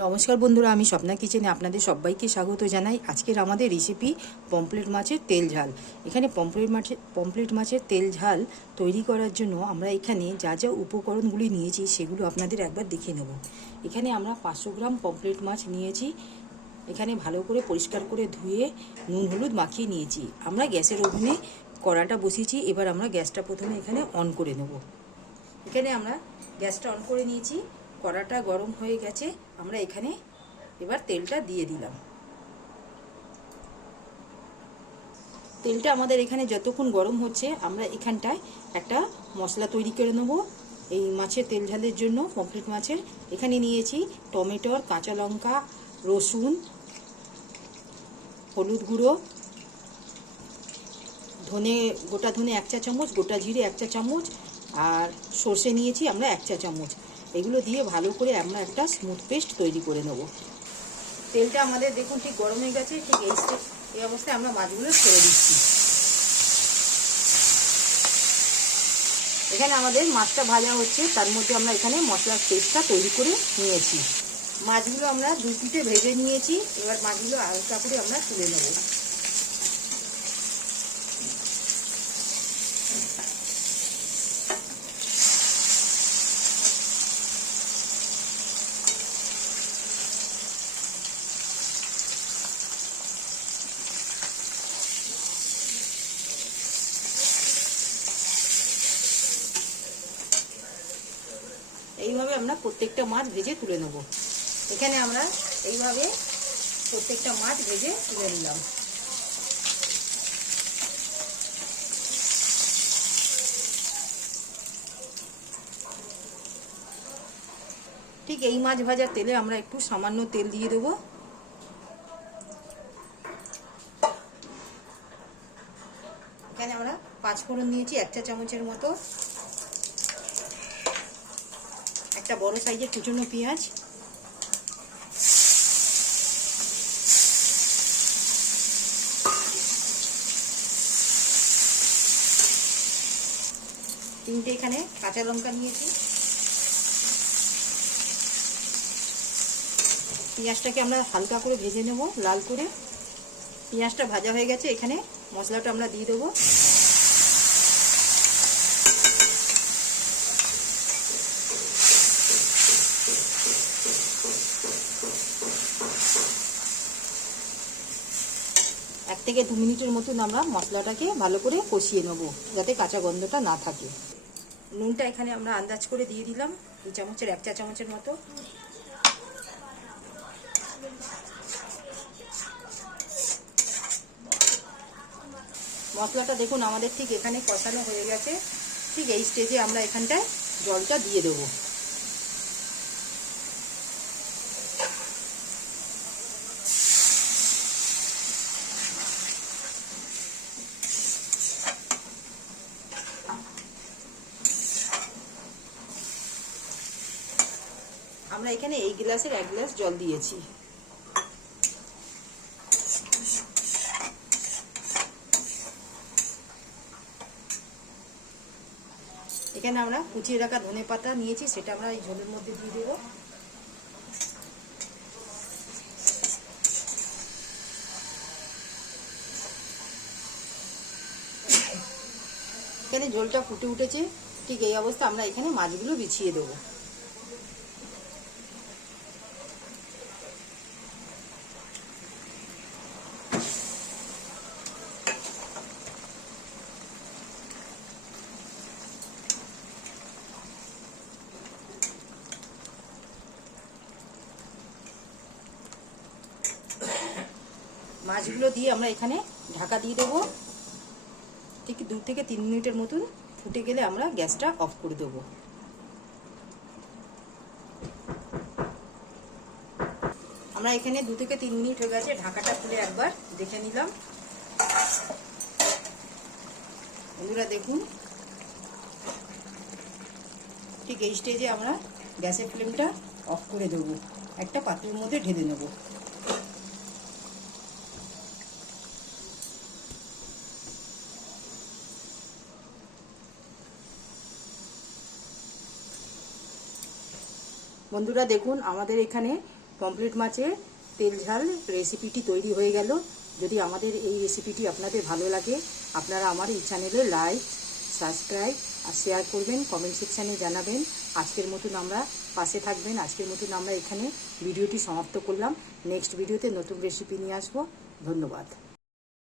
নমস্কার বন্ধুরা, আমি স্বপ্না কিচেনে আপনাদের সবাইকে স্বাগত জানাই। আজকের আমাদের রেসিপি পমফ্রেট মাছের তেল ঝাল। এখানে পমফ্রেট মাছের তেল ঝাল তৈরি করার জন্য আমরা এখানে যা যা উপকরণগুলি নিয়েছি সেগুলো আপনাদের একবার দেখে নেব। এখানে আমরা 500 গ্রাম পমফ্রেট মাছ নিয়েছি। এখানে ভালো করে পরিষ্কার করে ধুয়ে নুন হলুদ মাখিয়ে নিয়েছি। আমরা গ্যাসের ওভেনে কড়াটা বসিয়েছি। এবার আমরা গ্যাসটা প্রথমে এখানে অন করে নেব। এখানে আমরা গ্যাসটা অন করে নিয়েছি। কড়াটা গরম হয়ে গেছে। আমরা এখানে এবার তেলটা দিয়ে দিলাম। তেলটা আমাদের এখানে যতক্ষণ গরম হচ্ছে আমরা এখানটায় একটা মশলা তৈরি করে নেব এই মাছের তেল ঝালের জন্য। পমফ্রেট মাছের এখানে নিয়েছি টমেটোর, কাঁচা লঙ্কা, রসুন, হলুদ গুঁড়ো, গোটা ধনে 1 চা চামচ, গোটা জিরে 1 চা চামচ, আর সর্ষে নিয়েছি আমরা 1 চা চামচ। এগুলো দিয়ে ভালো করে আমরা একটা স্মুথ পেস্ট তৈরি করে নেব। তেলটা আমাদের দেখুন ঠিক গরম হয়ে গেছে। ঠিক এই অবস্থায় আমরা মাছগুলো ছেড়ে দিচ্ছি। এখানে আমাদের মাছটা ভাজা হচ্ছে, তার মধ্যে আমরা এখানে মশলার পেস্টটা তৈরি করে নিয়েছি। মাছগুলো আমরা 2 পিঠে ভেজে নিয়েছি। এবার মাছগুলো হালকা করে আমরা তুলে নেব। এইভাবে আমরা প্রত্যেকটা মাছ ভেজে তুলে নেব। এখানে আমরা এইভাবে প্রত্যেকটা মাছ ভেজে তুলে নিলাম। ঠিক এই মাছ ভাজার তেলে আমরা একটু সামান্য তেল দিয়ে দেবো। এখানে আমরা 5 ফোড়ন নিয়েছি 1 চা চামচের মতো, একটা বড় সাইজের কুচনো পেঁয়াজ, তিনটে এখানে কাঁচা লঙ্কা নিয়েছি। পেঁয়াজটাকে আমরা হালকা করে ভেজে নেব, লাল করে। পেঁয়াজটা ভাজা হয়ে গেছে। এখানে মশলাটা আমরা দিয়ে দেবো। এক থেকে 2 মিনিটের মতন আমরা মশলাটাকে ভালো করে কষিয়ে নেব, যাতে কাঁচা গন্ধটা না থাকে। নুনটা এখানে আমরা আন্দাজ করে দিয়ে দিলাম 2 চামচের 1 চা চামচের মতো। মশলাটা দেখুন আমাদের ঠিক এখানে কষানো হয়ে গেছে। ঠিক এই স্টেজে আমরা এখানটায় জলটা দিয়ে দেবো। আমরা এখানে এই গ্লাসের 1 গ্লাস জল দিয়েছি। এখানে আমরা কুচিয়ে রাখা ধনে পাতা নিয়েছি, সেটা আমরা এই ঝোলের মধ্যে দিয়ে দেবো। এখানে ঝোলটা ফুটে উঠেছে। ঠিক এই অবস্থা আমরা এখানে মাছগুলো বিছিয়ে দেবো। মাছগুলো দিয়ে আমরা এখানে ঢাকা দিয়ে দেবো। ঠিক 2 থেকে 3 মিনিটের মতন ফুটে গেলে আমরা গ্যাসটা অফ করে দেবো। আমরা এখানে 2 থেকে 3 মিনিট হয়ে গেছে। ঢাকাটা খুলে একবার দেখে নিলাম। বন্ধুরা দেখুন, ঠিক এই স্টেজে আমরা গ্যাসের ফ্লেমটা অফ করে দেবো। একটা পাত্রের মধ্যে ঢেলে নেব। বন্ধুরা দেখুন, আমাদের এখানে পমফ্রেট মাছের তেল ঝাল রেসিপিটি তৈরি হয়ে গেল। যদি আমাদের এই রেসিপিটি আপনাদের ভালো লাগে, আপনারা আমার এই চ্যানেলে লাইক, সাবস্ক্রাইব আর শেয়ার করবেন, কমেন্ট সেকশানে জানাবেন। আজকের মতন আমরা পাশে থাকবেন। আজকের মতন আমরা এখানে ভিডিওটি সমাপ্ত করলাম। নেক্সট ভিডিওতে নতুন রেসিপি নিয়ে আসবো। ধন্যবাদ।